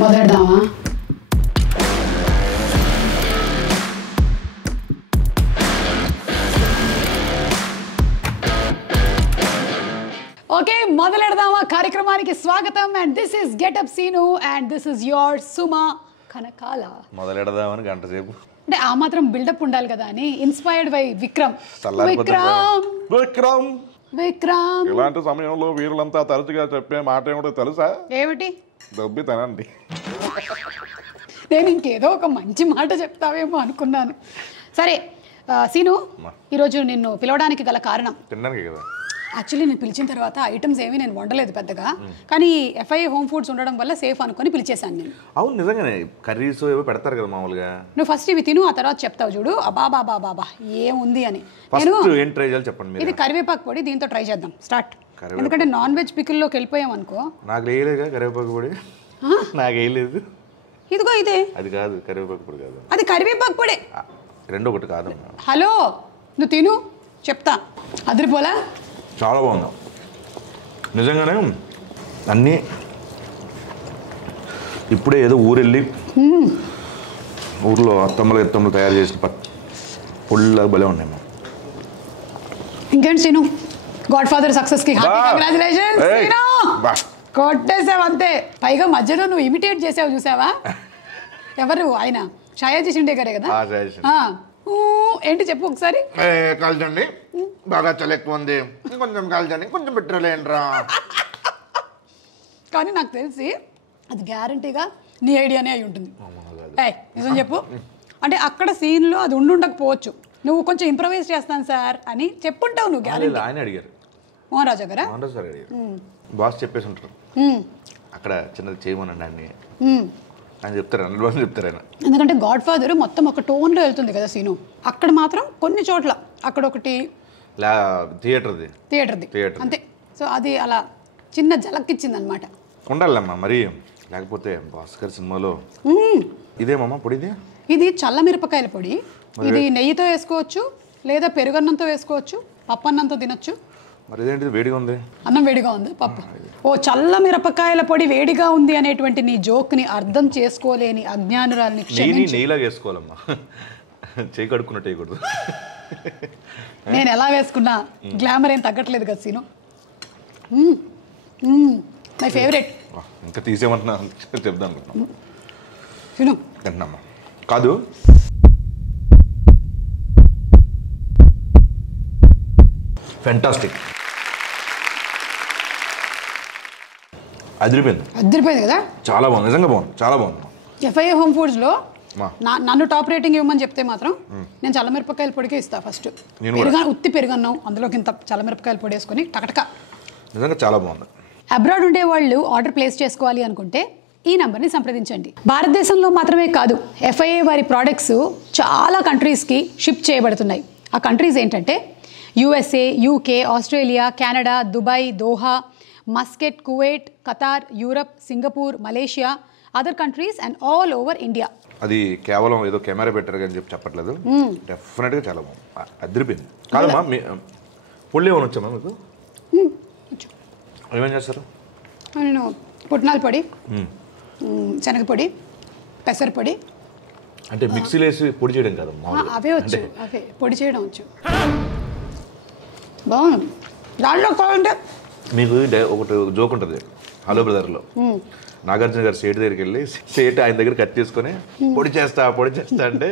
మొదలెడదామా? Okay, మొదలెడదామా కార్యక్రమానికి స్వాగతం. And this is Getup Seenu and this is your Suma Kanakala. మొదలెడదామని గంట సేపు అంటే ఆ మాత్రం బిల్డప్ ఉండాలి కదా అని ఇన్స్పైర్డ్ బై విక్రమ్. విక్రమ్ విక్రమ్ ఇలాంటి సమయంలో వీరులంతా తరచుగా చెప్పే మాట ఏమిటో తెలుసా? ఏమిటి? దొబ్బి తినండి. నేను ఇంకేదో ఒక మంచి మాట చెప్తావేమో అనుకున్నాను. సరే సీను, ఈరోజు నిన్ను పిలవడానికి గల కారణం తినడానికి కదా. యాక్చువల్లీ నేను పిలిచిన తర్వాత ఐటమ్స్ ఏమీ నేను వండలేదు పెద్దగా, కానీ ఎఫ్ఐ హోమ్ ఫుడ్స్ ఉండడం వల్ల సేఫ్ అనుకుని పిలిచేశాను నేను. అవును, నిజంగానే కర్రీస్ ఏవో పెడతారు కదా మామూలుగా. నువ్వు ఫస్ట్ ఇవి తిను, ఆ తర్వాత చెప్తావు చూడు బాబా ఏముంది అని. నేను ఏం ట్రై చేయాలి చెప్పండి. ఇది కరివేపాకు పొడి, దీంతో ట్రై చేద్దాం. స్టార్ట్. ఎందుకంటే నాన్ వెజ్ పికిల్లోకి వెళ్ళిపోయాం అనుకో. నాకు వేయలేగా కరివేపాకు పొడి, నాకు వేయలేదు. ఇదిగో ఇదే. అది కాదు కరివేపాకు పొడి కాదు, అది కరివేపాకు పొడి. రెండు ఒకటి కాదు. హలో, నువ్వు తిను, చెప్తా. అదిరిపోలా? చాలా బాగుంది నిజంగానే. అన్నీ ఇప్పుడే ఏదో ఊరెళ్ళి ఊర్లో అత్తమ్మలు తయారు చేసిన పొడిలాగా భలే ఉన్నాయి. ఇంకేంటి సీను, గాడ్ ఫాదర్ సక్సెస్ కి కంగ్రాచులేషన్స్. కొట్టేసావు అంతే. పైగా మధ్యలో నువ్వు ఇమిటేట్ చేసావు చూసావా? ఎవరు ఆయన? షాయాజీ షిండే గారే కదా. ఏంటి చెప్పు ఒకసారి. కాల్చండి, బాగా చలి ఎక్కువ ఉంది, కొంచెం కాల్చండి, కొంచెం పెట్టలేంట్రా. కానీ నాకు తెలిసి అది గ్యారంటీగా నీ ఐడియానే అయి ఉంటుంది. నిజం చెప్పు. అంటే అక్కడ సీన్లో అది ఉండకపోవచ్చు, నువ్వు కొంచెం ఇంప్రవైజ్ చేస్తాను సార్ అని చెప్పుంటావు నువ్వు. గ్యారెంటీ ఆయన అడిగారు, మోహన్ రాజా గారా? మోహన్ రాజు అడిగారు. బాస్ చెప్పేసి ఉంటారు అక్కడ చిన్నది చేయమనండి అన్ని అని చెప్తారు, అన్ని చెప్తారు ఆయన. ఎందుకంటే గాడ్ ఫాదర్ మొత్తం ఒక టోన్లో వెళ్తుంది కదా సీను. అక్కడ మాత్రం కొన్ని చోట్ల అక్కడ ఒకటి థియేటర్ది అంతే. సో అది అలా చిన్న జలక్కిచ్చింది అనమాట. ఉండాలమ్మా మరి, లేకపోతే భాస్కర్ సినిమాలో ఇదేమమ్మా పొడి. ఇది చల్ల మిరపకాయల పొడి. ఇది నెయ్యితో వేసుకోవచ్చు, లేదా పెరుగన్నంతో వేసుకోవచ్చు, పప్పన్నంతో తినొచ్చు. మరి ఇదేంటిది వేడిగా ఉంది? అన్నం వేడిగా ఉంది, పప్పు. ఓ చల్ల మిరపకాయల పొడి వేడిగా ఉంది అనేటువంటి నీ జోక్ని అర్థం చేసుకోలేని అజ్ఞానురాల్ని నెయ్యిలాగా వేసుకోవాలమ్మా, చేయి కడుక్కున్నట్టు వేయకూడదు. నేను ఎలా వేసుకున్నా గ్లామర్ ఏం తగ్గట్లేదు కదా సీను. My favourite. ఇంకా తీసేయమంటున్నా, చెప్దాం అనుకుంటున్నా. సీను తింటున్నామ్మా. కాదు, ఫెంటాస్టిక్, అదిరిపోయింది కదా. చాలా బాగుంది, నిజంగా బాగుంది, చాలా బాగుంది. ఎఫ్ఐఏ హోమ్ ఫుడ్స్లో నన్ను టాప్ రేటింగ్ ఇవ్వమని చెప్తే మాత్రం నేను చల్లమిరపకాయల పొడికే ఇస్తా. ఫస్ట్ ఉత్తి పెరుగన్నం, అందులోకి ఇంత చల్లమిరపకాయల పొడి వేసుకొని టకటక. నిజంగా చాలా బాగుంది. అబ్రాడ్ ఉండే వాళ్ళు ఆర్డర్ ప్లేస్ చేసుకోవాలి అనుకుంటే ఈ నంబర్ని సంప్రదించండి. భారతదేశంలో మాత్రమే కాదు, ఎఫ్ఐఏ వారి ప్రోడక్ట్స్ చాలా కంట్రీస్కి షిప్ చేయబడుతున్నాయి. ఆ కంట్రీస్ ఏంటంటే USA, UK, Australia, Canada, Dubai, Doha, mascot, Kuwait, Qatar, Europe, Singapore, Malaysia, other countries and all over India. అది కేవలం ఏదో కెమెరా పెట్టారు అని చెప్పట్లేదు, డెఫినెట్గా చాలా బాగుంది, అదిరిపోయింది. కాదమ్మా, పొడి ఏమైనా వచ్చామా మీకు? ఏమేం చేస్తారు? నేను పుట్నాల పొడి, శనగపొడి, పెసర పొడి. అంటే మిక్సీలో వేసి పొడి చేయడం కాదు, అవే వచ్చు, అవే పొడి చేయడం వచ్చు. బాగుంది. దాంట్లో కావాలంటే మీకు ఒకటి జోక్ ఉంటుంది హలో బ్రదర్లో. నాగార్జున గారు సేటు దగ్గరికి వెళ్ళి సేటు ఆయన దగ్గర కట్ చేసుకొని పొడి చేస్తా అంటే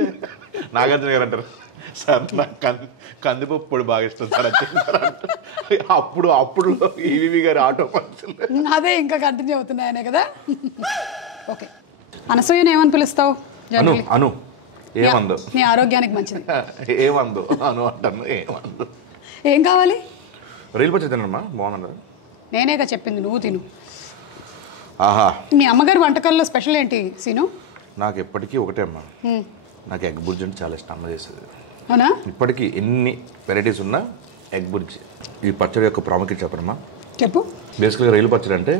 నాగార్జున గారు అంటారు, సార్ నాకు కందిపప్పు పొడి బాగా ఇష్టం సార్ అని. అప్పుడు ఈవీవి గారి ఆటో పంచులు అదే ఇంకా కంటిన్యూ అవుతున్నాయనే కదా. ఓకే, అనసూయను ఏమని పిలుస్తావు? అను. ఏమందో? నీ ఆరోగ్యానికి మంచిది. ఏమందో అను అంటాను. ఏమందో? ఏం కావాలి? రైలు పచ్చడి తినమ్మా, బాగుందా? నేనేగా చెప్పింది, నువ్వు తిను. ఆహా, మీ అమ్మగారి వంటకాల్లో స్పెషల్ ఏంటి సీను? నాకు ఎప్పటికీ ఒకటే అమ్మా, నాకు ఎగ్ బుర్జీ అంటే చాలా ఇష్టం. అమ్మ చేసేది. అవునా? ఇప్పటికీ ఎన్ని వెరైటీస్ ఉన్నా ఎగ్ బుర్జీ. ఈ పచ్చడి యొక్క ప్రాముఖ్యత చెప్పనమ్మా. చెప్పు. బేసిక్గా రైలు పచ్చడి అంటే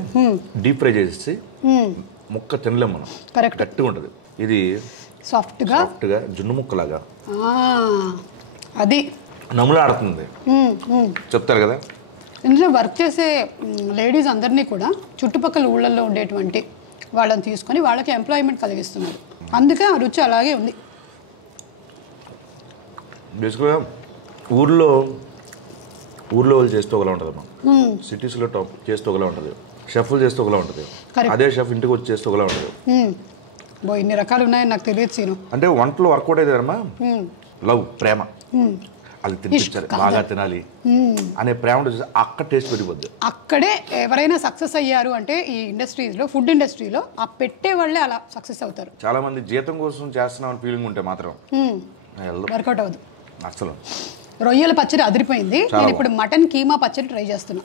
డీప్ ఫ్రై చేసేసి ముక్క తినలేము మనం, కరెక్ట్, గట్టిగా ఉంటుంది. ఇది సాఫ్ట్గా జున్ను ముక్కలాగా అది నములాడుతుంది చెప్తారు కదా. ఇందులో వర్క్ చేసే లేడీస్ అందరినీ కూడా చుట్టుపక్కల ఊళ్ళల్లో ఉండేటువంటి వాళ్ళని తీసుకొని వాళ్ళకి ఎంప్లాయ్మెంట్ కలిగిస్తున్నారు. అందుకే ఆ రుచి అలాగే ఉంది. బేసిక్గా ఊర్లో వాళ్ళు చేస్తే ఒకలా ఉంటుందమ్మా, సిటీస్లో టాప్ చేస్తే ఒకలా ఉంటుంది, షెఫ్లు చేస్తే ఒకలా ఉంటుంది, అదే షెఫ్ ఇంటికి వచ్చి చేస్తే ఒకలా ఉంటుంది. ఇన్ని రకాలు ఉన్నాయని నాకు తెలియదు సీను. అంటే వంటలో వర్కౌట్ అయితే అమ్మా లవ్, ప్రేమ, అది తినిపించాలి, బాగా తినాలి అనే ప్రేమ చూసి అక్కడ టేస్ట్ పెరిగిపోద్ది. అక్కడే ఎవరైనా సక్సెస్ అయ్యారు అంటే ఈ ఇండస్ట్రీస్లో, ఫుడ్ ఇండస్ట్రీలో ఆ పెట్టే వాళ్ళే అలా సక్సెస్ అవుతారు. చాలా మంది జీతం కోసం చేస్తున్నామని ఫీలింగ్ ఉంటే మాత్రం వర్కౌట్ అవ్వదు అసలు. రొయ్యల పచ్చడి అదిరిపోయింది. నేను ఇప్పుడు మటన్ కీమా పచ్చడి ట్రై చేస్తున్నా.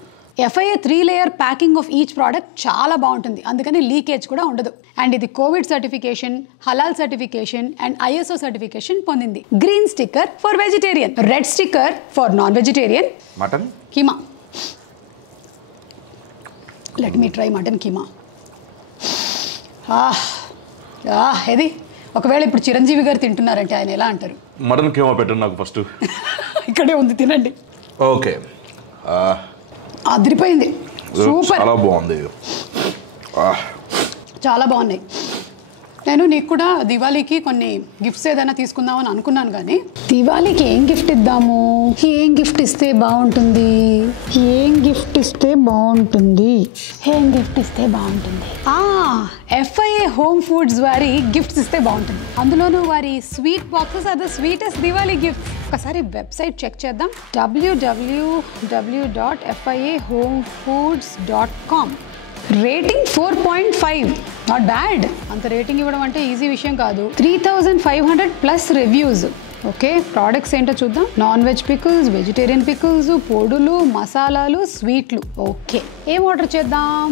FIA 3 layer packing of each product చాలా బాగుంటుంది, అందుకని లీకేజ్ కూడా ఉండదు. అండ్ ఇది కోవిడ్ సర్టిఫికేషన్, హలాల్ సర్టిఫికేషన్ అండ్ ISO సర్టిఫికేషన్ పొందింది. Green sticker for vegetarian, red sticker for non vegetarian. Mutton keema, let me try mutton keema. ఇది ఒకవేళ ఇప్పుడు చిరంజీవి గారు తింటున్నారంటే ఆయన ఎలా అంటారు? మటన్ కీమా పెట్టండి నాకు ఫస్ట్. ఇక్కడే ఉంది, తినండి. ఓకే, అదిరిపోయింది, సూపర్, చాలా బాగుంది, చాలా బాగున్నాయి. నేను నీకు కూడా దివాళీకి కొన్ని గిఫ్ట్స్ ఏదైనా తీసుకుందామని అనుకున్నాను, కానీ దివాళీకి ఏం గిఫ్ట్ ఇద్దాము, ఏం గిఫ్ట్ ఇస్తే బాగుంటుంది, ఏం గిఫ్ట్ ఇస్తే బాగుంటుంది, ఏం గిఫ్ట్ ఇస్తే బాగుంటుంది. FIA హోమ్ ఫుడ్స్ వారి గిఫ్ట్స్ ఇస్తే బాగుంటుంది. అందులోనూ వారి sweet boxes are the sweetest Diwali gift. ఒకసారి వెబ్సైట్ చెక్ చేద్దాం, www.fiahomefoods.com. Rating 4.5, not bad. అంత రేటింగ్ ఇవ్వడం అంటే ఈజీ విషయం కాదు. 3500+ రివ్యూస్. ఓకే, ప్రోడక్ట్స్ ఏంటో చూద్దాం. Non veg pickles, vegetarian pickles, పొడులు, మసాలాలు, స్వీట్లు. ఓకే, ఏం ఆర్డర్ చేద్దాం?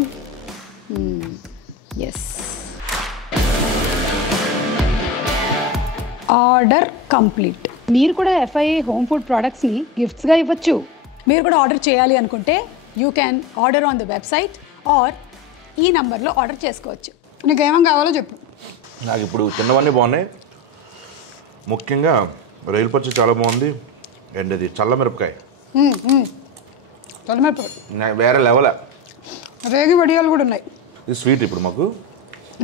Yes, order complete. మీరు కూడా FIA హోమ్ ఫుడ్ ప్రోడక్ట్స్ని గిఫ్ట్స్గా ఇవ్వచ్చు. మీరు కూడా ఆర్డర్ చేయాలి అనుకుంటే you can order on the website or ఈ నంబర్లో ఆర్డర్ చేసుకోవచ్చు. నీకు ఏమేమి కావాలో చెప్పు. నాకు ఇప్పుడు తిన్నవన్నీ బాగున్నాయి, ముఖ్యంగా రైలు పచ్చి చాలా బాగుంది. అండ్ అది చల్లమిరపకాయ, చల్లమిరపకాయ వేరే లెవెల్. రేగి వడియాలు కూడా ఉన్నాయి. ఇది స్వీట్ ఇప్పుడు మాకు.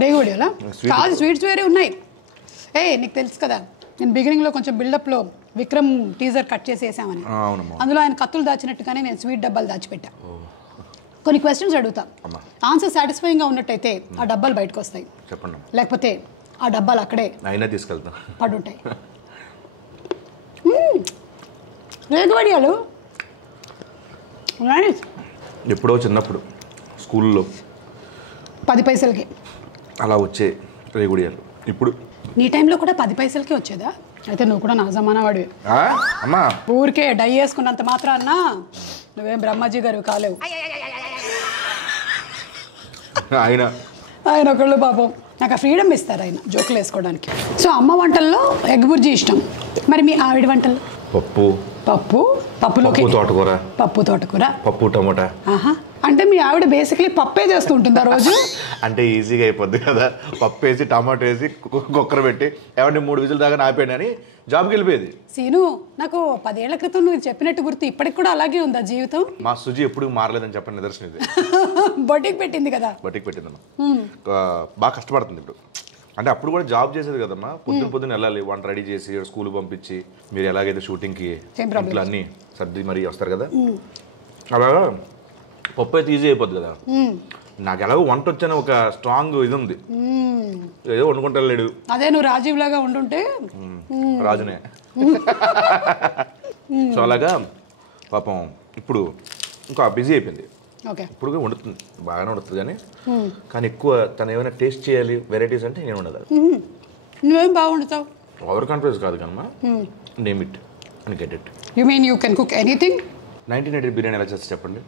రేగి వడియాలా? కాదు, స్వీట్స్ వేరే ఉన్నాయి. నీకు తెలుసు కదా, నేను బిగినింగ్లో కొంచెం బిల్డప్లో విక్రమ్ టీజర్ కట్ చేసి వేసామని. అందులో ఆయన కత్తులు దాచినట్టుగానే నేను స్వీట్ డబ్బాలు దాచిపెట్టా. కొన్ని క్వశ్చన్స్ అడుగుతా, ఆన్సర్ సాటిస్ఫైయింగ్గా ఉన్నట్టయితే ఆ డబ్బాలు బయటకు వస్తాయి, చెప్పండి. లేకపోతే ఆ డబ్బాలు అక్కడే అయినా తీసుకెళ్తా పడుంటాయి. రేగి వడియాలు ఎప్పుడో చిన్నప్పుడు స్కూల్లో 10 పైసలకి అలా వచ్చే రేగుడియాలు. ఇప్పుడు నీ టైంలో కూడా 10 పైసలకి వచ్చేదా? అయితే నువ్వు కూడా నా జమానా వాడివి. అమ్మా, ఊరికే డై వేసుకున్నంత మాత్రాన నువ్వేం బ్రహ్మాజీ గారు కాలేవు. ఆయన ఒకళ్ళు పాపం నాకు ఆ ఫ్రీడమ్ ఇస్తారు ఆయన జోకులు వేసుకోవడానికి. సో అమ్మ వంటల్లో ఎగ్ బుర్జీ ఇష్టం. మరి మీ ఆవిడ వంటల్లో? పప్పులోకి తోటకూర, పప్పు టమోటా. అంటే మీ ఆవిడ బేసిక్లీ పప్పే చేస్తూ ఉంటుందా రోజు? అంటే ఈజీగా అయిపోద్ది కదా, పప్పు వేసి టమాటో వేసి కుక్కర్ పెట్టి ఎవరిని 3 విజిల్ దాకా ఆపేయండి అని జాబ్కి వెళ్ళిపోయేది. సీను, నాకు 10 ఏళ్ల క్రితం నువ్వు చెప్పినట్టు గుర్తు, ఇప్పటికి కూడా అలాగే ఉందా జీవితం? మా సుజి ఎప్పుడు మారలేదని చెప్పండి నిదర్శనం ఇది. బొటిక్ పెట్టింది కదా? బొటిక్ పెట్టిందమ్మా, బాగా కష్టపడుతుంది ఇప్పుడు. అంటే అప్పుడు కూడా జాబ్ చేసేది కదమ్మా, పొద్దున వెళ్ళాలి, వంట రెడీ చేసి స్కూల్ పంపించి, మీరు ఎలాగైతే షూటింగ్కి ఇంట్లో అన్నీ సర్ది మరీ వస్తారు కదా, అలాగా పప్పు అయితే ఈజీ అయిపోద్ది కదా. నాకు ఎలాగో వంట వచ్చని ఒక స్ట్రాంగ్ ఇది ఉంది, ఏదో వండుకుంటా లేడు. అదే నువ్వు రాజీవ్ లాగా ఉండుంటే రాజునే. సో అలాగా పాపం ఇప్పుడు ఇంకా బిజీ అయిపోయింది. ఇప్పుడు వండుతుంది, బాగానే వండుతుంది, కానీ ఎక్కువ తను ఏమైనా టేస్ట్ చేయాలి వెరైటీస్ అంటే నేను ఉండదు. నువ్వేం బాగా వండుతావు? ఓవర్ కాన్ఫిడెన్స్ కాదు కదమ్మా, name it and get it. You mean you can cook anything? 1980 biryani ఎలా చేస్తే చెప్పండి.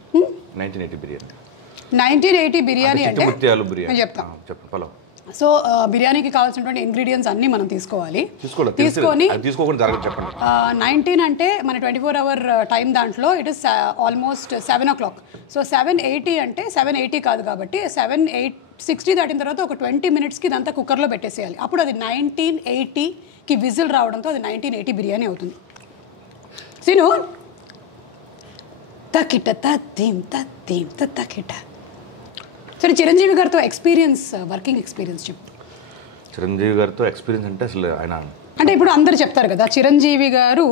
1980 బిర్యానీ అంటే ముత్యాలు బిర్యానీ చెప్తాను, చెప్పండి. పలావ్. సో బిర్యానీకి కావాల్సినటువంటి ఇంగ్రీడియంట్స్ అన్నీ మనం తీసుకోవాలి. తీసుకొని 19 అంటే మన 24 అవర్ టైం, దాంట్లో it is almost 7 o'clock. So 780 అంటే 780 కాదు కాబట్టి 760 దాటిన తర్వాత ఒక 20 minutesకి ఇదంతా కుక్కర్లో పెట్టేసేయాలి. అప్పుడు అది 1980కి విజిల్ రావడంతో అది 1980 బిర్యానీ అవుతుంది. సీను, తక్కిట తత్తీం తత్తీం తక్కిట. సరే చిరంజీవి గారితో ఎక్స్పీరియన్స్, వర్కింగ్ ఎక్స్పీరియన్స్ చెప్పు. చిరంజీవి గారితో ఎక్స్పీరియన్స్ అంటే అసలు ఆయన అంటే ఇప్పుడు అందరు చెప్తారు కదా చిరంజీవి గారు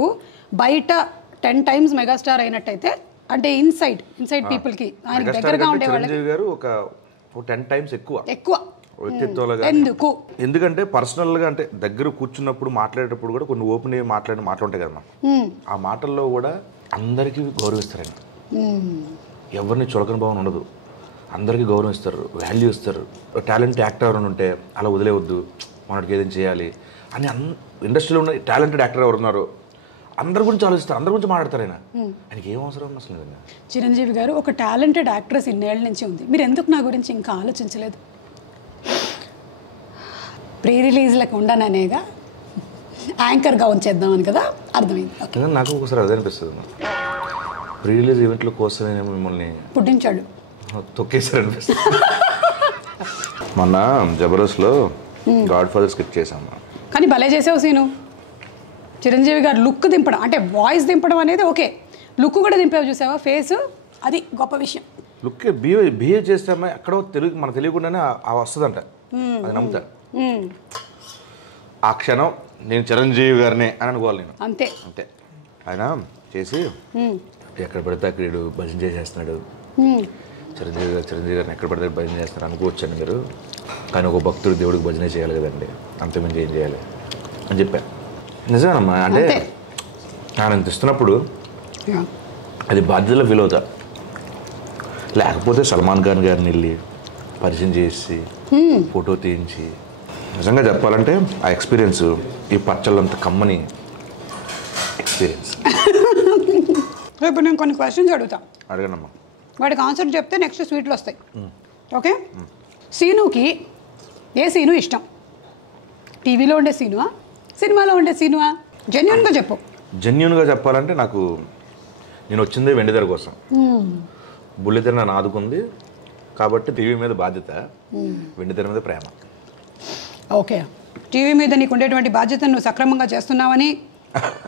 బయట 10 times మెగాస్టార్ అయినట్టయితే అంటే ఇన్సైడ్ పీపుల్కి ఆయన దగ్గరగా ఉండే వాళ్ళకి చిరంజీవి గారు ఒక 10 times ఎక్కువ వ్యక్తిత్వాలు. ఎందుకంటే పర్సనల్గా అంటే దగ్గర కూర్చున్నప్పుడు మాట్లాడేటప్పుడు కూడా కొన్ని ఓపెన్ మాట్లాడిన మాటలు ఉంటాయి కదా, ఆ మాటల్లో కూడా అందరికీ గౌరవిస్తారండి. ఎవరిని చులకన భావన ఉండదు, అందరికీ గౌరవం ఇస్తారు, వాల్యూ ఇస్తారు. టాలెంట్ యాక్టర్ ఎవరైనా ఉంటే అలా వదిలేవద్దు, మనకి ఏదైనా చేయాలి అని ఇండస్ట్రీలో ఉన్న టాలెంటెడ్ యాక్టర్ ఎవరు ఉన్నారో అందరి గురించి ఆలోచిస్తారు, అందరి గురించి మాట్లాడతారు. ఆయనకి ఏం అవసరం అసలు. చిరంజీవి గారు ఒక టాలెంటెడ్ యాక్ట్రెస్ ఇన్నేళ్ల నుంచి ఉంది, మీరు ఎందుకు నా గురించి ఇంకా ఆలోచించలేదు? ప్రీ రిలీజ్లకు ఉండననేగా యాంకర్గా ఉంచేద్దామని కదా, అర్థమైంది. నాకు ఒకసారి అదే అనిపిస్తుంది, ప్రీ రిలీజ్ ఈవెంట్ల కోసమే మిమ్మల్ని పుట్టించాడు, తొక్కేశారు అనిపిస్తుంది. మొన్న జబర్దస్త్లో గాడ్ ఫాదర్ స్కిట్ చేశాము, కానీ భలే చేసావు సీను. చిరంజీవి గారు లుక్ దింపడం అంటే వాయిస్ దింపడం అనేది ఓకే, లుక్ కూడా దింపావు చూసావా, ఫేస్, అది గొప్ప విషయం. లుక్ బిహేవ్ చేస్తే ఎక్కడో తెలుగు మనకు తెలియకుండానే వస్తుందంట, అది నమ్ముతా. ఆ క్షణం నేను చిరంజీవి గారిని అని అనుకోవాలి నేను, అంతే అంతే. ఆయన చేసి ఎక్కడ పడితే అక్కడ భజన చేసేస్తున్నాడు, చిరంజీవి గారిని ఎక్కడ పడితే భజన చేస్తారు అనుకోవచ్చండి మీరు, కానీ ఒక భక్తుడు దేవుడికి భజన చేయాలి కదండి, అంతమంది ఏం చేయాలి అని చెప్పాను. నిజమేనమ్మా, అంటే ఆయన ఇంత ఇస్తున్నప్పుడు అది బాధ్యతలో ఫీల్ అవుతా. లేకపోతే సల్మాన్ ఖాన్ గారిని వెళ్ళి పరిచయం చేసి ఫోటో తీయించి, నిజంగా చెప్పాలంటే ఆ ఎక్స్పీరియన్స్ ఈ పచ్చళ్ళంత కమ్మని ఎక్స్పీరియన్స్. ఇప్పుడు నేను కొన్ని క్వశ్చన్స్ అడగనమ్మా, వాడికి ఆన్సర్ చెప్తే నెక్స్ట్ స్వీట్లు వస్తాయి. ఓకే, సీనుకి ఏ సీను ఇష్టం? టీవీలో ఉండే సీనువా, సినిమాలో ఉండే సీనువా? జెన్యున్గా చెప్పు. జెన్యున్గా చెప్పాలంటే నాకు నేను వచ్చిందే వెండితెర కోసం, బుల్లితెర నన్ను ఆదుకుంది కాబట్టి టీవీ మీద బాధ్యత, వెండితెర మీద ప్రేమ. ఓకే, టీవీ మీద నీకు ఉండేటువంటి బాధ్యతను నువ్వు సక్రమంగా చేస్తున్నావని,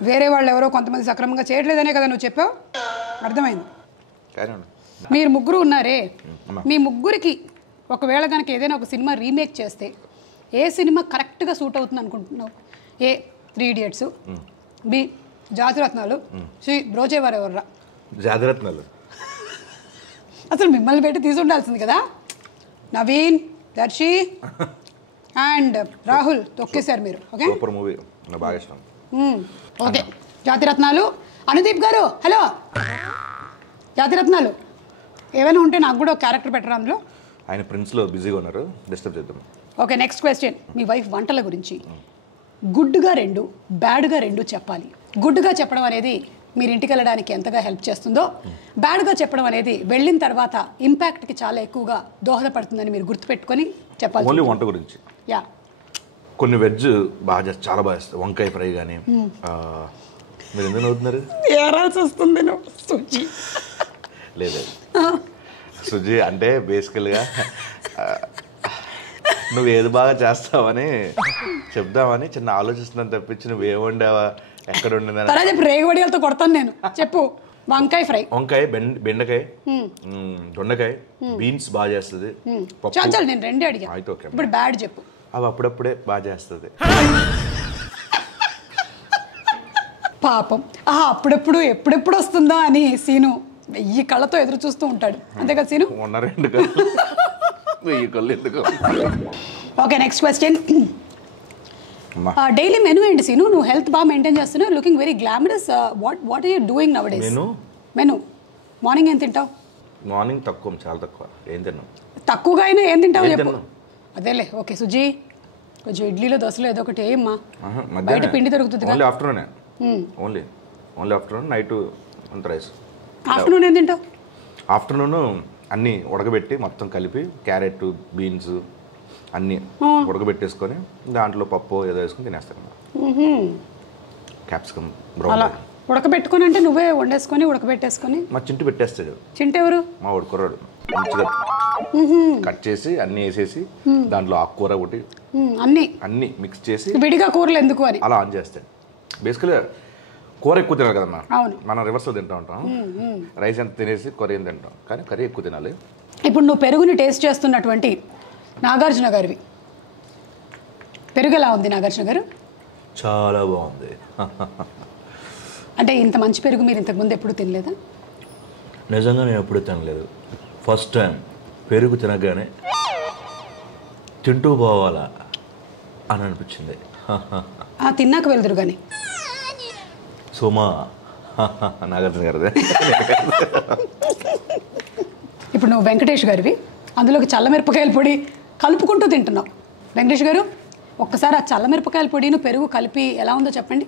వేరే వాళ్ళు ఎవరో కొంతమంది సక్రమంగా చేయట్లేదనే కదా నువ్వు చెప్పావు, అర్థమైంది. మీరు ముగ్గురు ఉన్నారే, మీ ముగ్గురికి ఒకవేళ కనుక ఏదైనా ఒక సినిమా రీమేక్ చేస్తే ఏ సినిమా కరెక్ట్గా సూట్ అవుతుంది అనుకుంటున్నావు? ఏ 3 Idiots, బి జాతిరత్నాలు, సి బ్రోచేవారు ఎవర్రా? జాతిరత్నాలు. అసలు మిమ్మల్ని పెట్టి తీసి ఉండాల్సింది కదా. నవీన్, దర్శి అండ్ రాహుల్ తొక్కేశారు మీరు. ఓకే, సూపర్ మూవీ, నాకు బాగా ఇష్టం. ఓకే, జాతిరత్నాలు. అనుదీప్ గారు హలో. జాతిరత్నాలు ఏమైనా ఉంటే నాకు కూడా ఒక క్యారెక్టర్ పెట్టరు అందులో. ఆయన ప్రిన్స్లో బిజీగా ఉన్నారు, డిస్టర్బ్ చేద్దాం. Okay, next question. మీ వైఫ్ వంటల గురించి గుడ్డుగా 2, బ్యాడ్గా 2 చెప్పాలి. గుడ్డుగా చెప్పడం అనేది మీరు ఇంటికి వెళ్ళడానికి ఎంతగా హెల్ప్ చేస్తుందో, బ్యాడ్గా చెప్పడం అనేది వెళ్ళిన తర్వాత ఇంపాక్ట్కి చాలా ఎక్కువగా దోహదపడుతుందని మీరు గుర్తుపెట్టుకొని చెప్పాలి. ఓన్లీ వంట గురించి. యా, కొన్ని వెజ్ బాగా చేస్తారు, చాలా బాగా చేస్తారు. వంకాయ ఫ్రై కానీ. మీరు ఎందుకు అవుతున్నారు? ఏరాల్సి వస్తుంది సుజీ. లేదు సుజీ, అంటే బేసికల్గా నువ్వు ఏది బాగా చేస్తావని చెప్దామని చిన్న ఆలోచిస్తున్నాను తప్పించి నువ్వు ఏముండావా, ఎక్కడ ఉండిందని. రేగువడియాలతో కొడతాను నేను. చెప్పు. వంకాయ ఫ్రై, వంకాయ, బెండకాయ, దొండకాయ, బీన్స్ బాగా చేస్తుంది. చాలు నేను 2 అడిగా. ఇప్పుడు బ్యాడ్ చెప్పు. అవి అప్పుడప్పుడే బాగా చేస్తుంది. పాపం, అప్పుడప్పుడు ఎప్పుడెప్పుడు వస్తుందా అని సీను 1000 కళ్ళతో ఎదురు చూస్తూ ఉంటాడు, అంతే కదా సీను? 2 కళ్ళు 1000 కళ్ళు ఎందుకు? Okay, next question. Daily menu ఏంటి సీను? నువ్వు హెల్త్ బాగా మెయింటైన్ చేస్తున్నావు, looking very glamorous. What are you doing nowadays? Menu morning ఏం తింటావు? మార్నింగ్ తక్కువ, చాలా తక్కువ. ఏం తిన్నావు? తక్కువగా అయినా ఏం తింటావు చెప్పు. అదేలే. ఓకే సుజీ, కొంచెం ఇడ్లీలో దోశలో ఏదో ఒకటి ఏమ్మా, బయట పిండి దొరుకుతుంది. Only afternoon, only afternoon. Night అంత రైస్. ఆఫ్టర్నూన్ ఏం తింటావు? ఆఫ్టర్నూన్ అన్నీ ఉడకబెట్టి మొత్తం కలిపి, క్యారెట్, బీన్స్ అన్నీ ఉడకబెట్టేసుకొని దాంట్లో పప్పు ఏదో వేసుకొని తినేస్తాను. క్యాప్సికమ్ బ్రౌన్ ఉడకబెట్టుకొని అంటే నువ్వే వండేసుకొని ఉడకబెట్టేసుకొని? మా చింటి పెట్టేస్తాడు. చింటి ఎవరు? మా వాడు కుర్రాడు. మంచిగా కట్ చేసి అన్నీ వేసేసి దాంట్లో ఆకుకూర ఒకటి అన్నీ మిక్స్ చేసి, విడిగా కూరలు ఎందుకు అని అలా ఆన్ చేస్తాడు. బేసికల్గా కూర ఎక్కువ తినాలి కదమ్మా, మనం రివర్స్లో తింటూ ఉంటాం. రైస్ ఎంత తినేసి కూర ఏం తింటాం, కానీ కర్రీ ఎక్కువ తినాలి. ఇప్పుడు నువ్వు పెరుగుని టేస్ట్ చేస్తున్నటువంటి నాగార్జున గారివి, పెరుగు ఎలా ఉంది నాగార్జున గారు? చాలా బాగుంది. అంటే ఇంత మంచి పెరుగు మీరు ఇంతకుముందు ఎప్పుడు తినలేదా? నిజంగా నేను ఎప్పుడు తినలేదు. ఫస్ట్ టైం పెరుగు తినగానే తింటూ పోవాలా అని అనిపించింది. తిన్నాక వెళ్దురు కానీ. సుమా నాగార్జున గారిదే. ఇప్పుడు నువ్వు వెంకటేష్ గారివి, అందులోకి చల్లమిరపకాయల పొడి కలుపుకుంటూ తింటున్నావు. వెంకటేష్ గారు ఒక్కసారి ఆ చల్లమిరపకాయల పొడిను పెరుగు కలిపి ఎలా ఉందో చెప్పండి.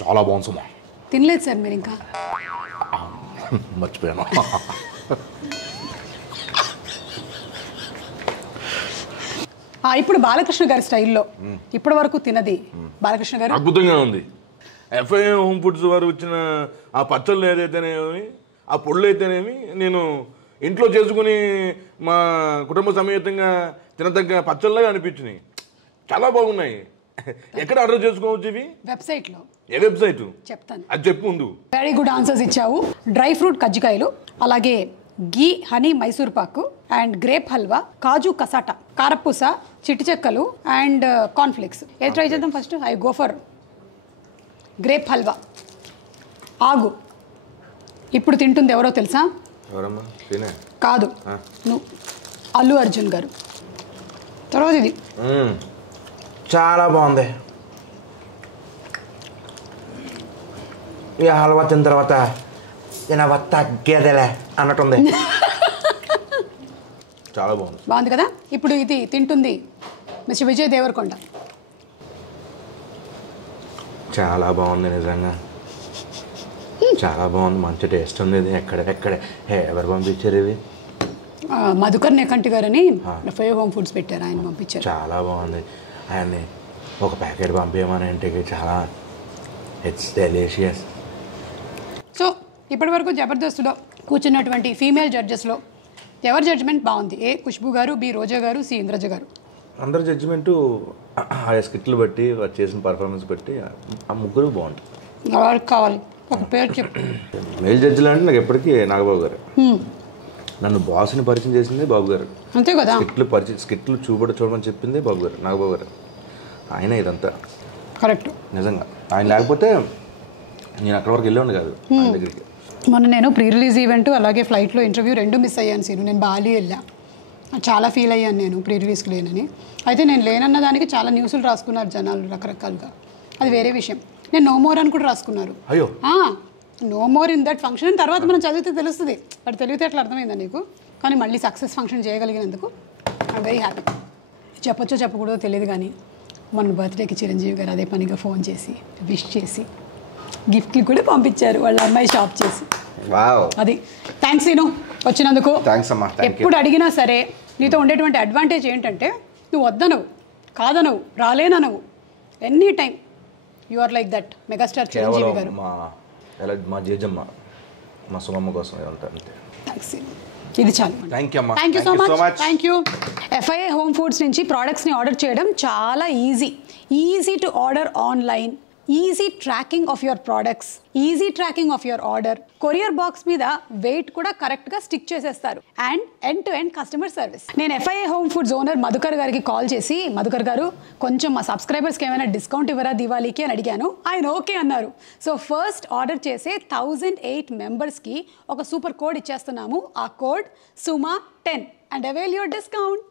చాలా బాగుంది సుమా. తినలేదు సార్ మీరు ఇంకా? మర్చిపోయాను. ఇప్పుడు బాలకృష్ణ గారి స్టైల్లో ఇప్పటి వరకు తినది బాలకృష్ణ గారు అద్భుతంగా ఉంది. ఎఫ్ఐఏ హోమ్ ఫుడ్స్ వారు వచ్చిన ఆ పచ్చళ్ళు ఏదైతేనేమి, ఆ పొళ్ళు అయితేనేమి, నేను ఇంట్లో చేసుకుని మా కుటుంబ సమేతంగా తినదగ్గ పచ్చళ్ళగా అనిపించినాయి. చాలా బాగున్నాయి. ఎక్కడ ఆర్డర్ చేసుకోవచ్చు ఇవి? వెబ్సైట్లో. ఏ వెబ్సైట్ చెప్తాను, అది చెప్పు ముందు. వెరీ గుడ్ ఆన్సర్స్ ఇచ్చావు. డ్రై ఫ్రూట్ కజ్జికాయలు, అలాగే ghee honey Mysore pak and grape halwa, kaju cassata, కారపూస, చిట్టి చెక్కలు అండ్ కార్న్ఫ్లేక్స్. ఏది ట్రై చేద్దాం first? I go for grape halwa. ఆగు, ఇప్పుడు తింటుంది ఎవరో తెలుసా? కాదు, నువ్వు అల్లు అర్జున్ గారు. తర్వాత ఇది చాలా బాగుంది. ఈ హల్వా తిన్న తర్వాత తినవ తగ్గేదేలే అన్నట్టుంది. చాలా బాగుంది. బాగుంది కదా? ఇప్పుడు ఇది తింటుంది మిస్టర్ విజయ్ దేవరకొండ. చాలా బాగుంది, నిజంగా చాలా బాగుంది. మంచి టేస్ట్ ఉంది. ఇది ఎక్కడ ఎవరు పంపించారు ఇవి? మధుకర్ నేకంటి గారని ఎఫ్ఐఏ హోమ్ ఫుడ్స్ పెట్టారు, ఆయన పంపించారు. చాలా బాగుంది. ఆయన్ని ఒక ప్యాకెట్ పంపించమని ఇంటికి. చాలా ఇట్స్ డెలిషియస్. సో ఇప్పటి వరకు జబర్దస్త్లో కూర్చున్నటువంటి ఫీమేల్ జడ్జెస్లో ఎవరి జడ్జిమెంట్ బాగుంది? ఏ ఖుష్బు గారు, బి రోజా గారు, సి ఇంద్రజ గారు. అందరి జడ్జిమెంటు ఆ స్కిట్లు బట్టి, వారు చేసిన పర్ఫార్మెన్స్ బట్టి ఆ ముగ్గురు బాగుంటుంది. ఎవరికి కావాలి ఒక పేరు చెప్పు. మేల్ జడ్జిలు అంటే నాకు ఎప్పటికీ నాగబాబు గారు. నన్ను బాస్ని పరిచయం చేసింది బాబు గారు. అంతే కదా? స్కిట్లు చూడమని చెప్పింది బాబు గారు, నాగబాబు గారు. ఆయన ఇదంతా కరెక్ట్. నిజంగా ఆయన లేకపోతే నేను అక్కడి వరకు వెళ్ళేవాడిని కాదు ఆయన దగ్గరికి. మొన్న నేను ప్రీ రిలీజ్ ఈవెంట్ అలాగే ఫ్లైట్లో ఇంటర్వ్యూ రెండు మిస్ అయ్యాను సీను. నేను బాలి వెళ్ళా, చాలా ఫీల్ అయ్యాను నేను ప్రీ రిలీజ్కి లేనని. అయితే నేను లేనన్న దానికి చాలా న్యూస్లు రాసుకున్నారు జనాలు రకరకాలుగా, అది వేరే విషయం. నేను నో మోర్ అని కూడా రాసుకున్నారు. అయ్యో, no more in that function. తర్వాత మనం చదివితే తెలుస్తుంది, బట్ తెలివితే అట్లా అర్థమైందా నీకు? కానీ మళ్ళీ సక్సెస్ ఫంక్షన్ చేయగలిగినందుకు ఐమ్ వెరీ హ్యాపీ. చెప్పొచ్చో చెప్పకూడదో తెలియదు, కానీ మొన్న బర్త్డేకి చిరంజీవి గారు అదే పనిగా ఫోన్ చేసి విష్ చేసి గిఫ్ట్లు కూడా పంపించారు వాళ్ళ అమ్మాయి షాప్ చేసి. అది థ్యాంక్స్ నేను వచ్చినందుకు. ఎప్పుడు అడిగినా సరే నీతో ఉండేటువంటి అడ్వాంటేజ్ ఏంటంటే నువ్వు వద్దనవు, కాదనవు, రాలేననవు. Any time you are like that megastar Chiranjeevi garu. మా జేజమ్మ, మా సుమమ్మ కోసం అంతే. థ్యాంక్స్, ఇది చాలు. Thank you so much. Thank you. FIA home foods నుంచి ప్రోడక్ట్స్ని ఆర్డర్ చేయడం చాలా easy to order online, easy tracking of your products, easy tracking of your order, courier box మీద వెయిట్ కూడా కరెక్ట్గా స్టిక్ చేసేస్తారు, and end to end customer service. నేను FIA home foods owner Madhukar గారికి కాల్ చేసి, మధుకర్ గారు కొంచెం మా సబ్స్క్రైబర్స్కి ఏమైనా డిస్కౌంట్ ఇవ్వరా దివాళీకి అని అడిగాను. ఆయన ఓకే అన్నారు. సో ఫస్ట్ ఆర్డర్ చేసే 1008 మెంబర్స్కి ఒక సూపర్ కోడ్ ఇచ్చేస్తున్నాము. ఆ code SUMA10 and avail your discount.